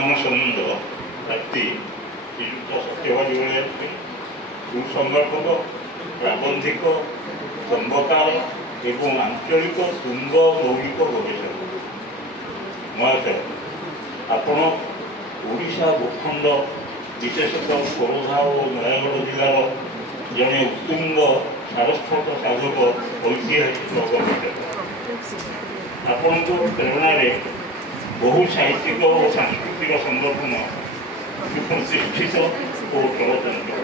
ସମ୍ମାନସନନ୍ଦ ବ୍ୟକ୍ତି ଶ୍ରୀଯୁକ୍ତ ସତ୍ୟବାଦୀ ବେଳ ସୁସଂଗଠକ ପ୍ରାବନ୍ଧିକ ସମ୍ଭକାର ଏବଂ ଆଞ୍ଚଳିକ ତୁଙ୍ଗ ମୌଳିକ ଗବେଷକ ମହାଶୟ, ଆପଣ ଓଡ଼ିଶା ଭୂଖଣ୍ଡ ବିଶେଷତଃ ଖୋର୍ଦ୍ଧା ଓ ନୟାଗଡ଼ ଜିଲ୍ଲାର ଜଣେ ଉତ୍ତୁଙ୍ଗ ସାରସ୍ୱତ ସାଧକ ଐତିହାସିକ ଗବେଷକ। ଆପଣଙ୍କ ପ୍ରେରଣାରେ ବହୁ ସାହିତ୍ୟିକ ଓ ସାଂସ୍କୃତିକ ସଂଗଠନ ପ୍ରତିଷ୍ଠିତ ଓ ଚଳଚଞ୍ଚଳ।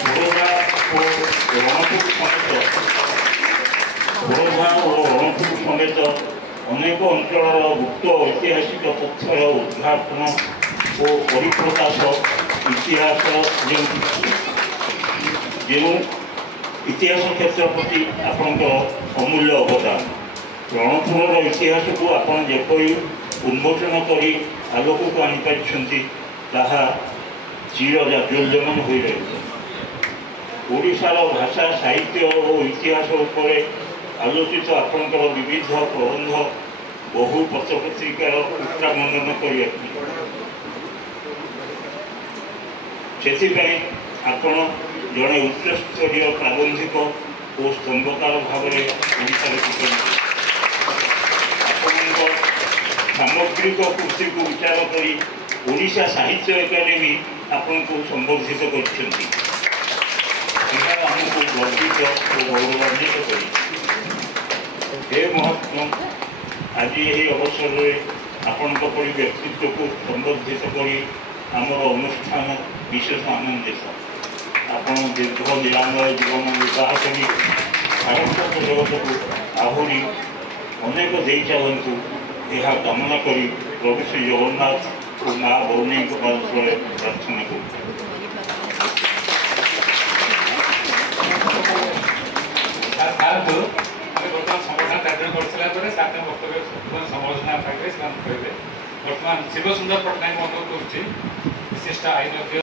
ଖୋର୍ଦ୍ଧା ଓ ରଣପୁର ସମେତ ଅନେକ ଅଞ୍ଚଳର ଗୁପ୍ତ ଐତିହାସିକ ତଥ୍ୟର ଉଦ୍ଘାଟନ ଓ ପରିପ୍ରକାଶ ଇତିହାସ ଯେଉଁ ଇତିହାସ କ୍ଷେତ୍ର ପ୍ରତି ଆପଣଙ୍କର ଅମୂଲ୍ୟ ଅବଦାନ। ରଣପୁରର ଇତିହାସକୁ ଆପଣ ଯେପରି ଉନ୍ମୋଚନ କରି ଆଲୋକକୁ ଆଣିପାରିଛନ୍ତି ତାହା ଚିର ଜାଜ୍ୱଲ୍ୟମାନ ହୋଇ ରହିଛି। ଓଡ଼ିଶାର ଭାଷା ସାହିତ୍ୟ ଓ ଇତିହାସ ଉପରେ ଆଲୋଚିତ ଆପଣଙ୍କର ବିବିଧ ପ୍ରବନ୍ଧ ବହୁ ପତ୍ରପତ୍ରିକାର ପୃଷ୍ଠାମଣ୍ଡନ କରିଆସିଛି। ସେଥିପାଇଁ ଆପଣ ଜଣେ ଉଚ୍ଚସ୍ତରୀୟ ପ୍ରାବନ୍ଧିକ ଓ ସ୍ତମ୍ଭକାର ଭାବରେ ଓଡ଼ିଶାରେ କୃତଜ୍ଞ। ଆପଣଙ୍କ ସାମଗ୍ରିକ କୃତିକୁ ବିଚାର କରି ଓଡ଼ିଶା ସାହିତ୍ୟ ଏକାଡେମୀ ଆପଣଙ୍କୁ ସମ୍ବର୍ଦ୍ଧିତ କରିଛନ୍ତି। ଏହା ଆମକୁ ଗର୍ବିତ ଓ ଗୌରବାନ୍ୱିତ କରି ହେ ମହାତ୍ମା, ଆଜି ଏହି ଅବସରରେ ଆପଣଙ୍କ ପରି ବ୍ୟକ୍ତିତ୍ୱକୁ ସମ୍ବର୍ଦ୍ଧିତ କରି ଆମର ଅନୁଷ୍ଠାନ ବିଶେଷ ଆନନ୍ଦିତ। ଆପଣ ଦୀର୍ଘ ନିରାମୟ ଜୀବନ ନିର୍ବାହ କରି ସାରସ୍ୱତ ଜଗତକୁ ଆହୁରି ଅନେକ ଦେଇ ଚାଲନ୍ତୁ, ଏହା କାମନା କରି ପ୍ରଭୁ ଶ୍ରୀ ଜଗନ୍ନାଥ ଓ ମା ବରୁଣେଇଙ୍କ ପାଦତଳେ ପ୍ରାର୍ଥନା କରୁଛୁ। ବର୍ତ୍ତମାନ ସଂଗଠନ କାର୍ଯ୍ୟ କରିସାରିଲା ପରେ ସାତ ବକ୍ତବ୍ୟ ସମାଲୋଚନା ପାଇବେ, ସେମାନେ କହିବେ। ବର୍ତ୍ତମାନ ଶିବ ସୁନ୍ଦର ପଟ୍ଟନାୟକ ମଧ୍ୟ କରୁଛି ବିଶିଷ୍ଟ ଆଇନଜ୍ଞ।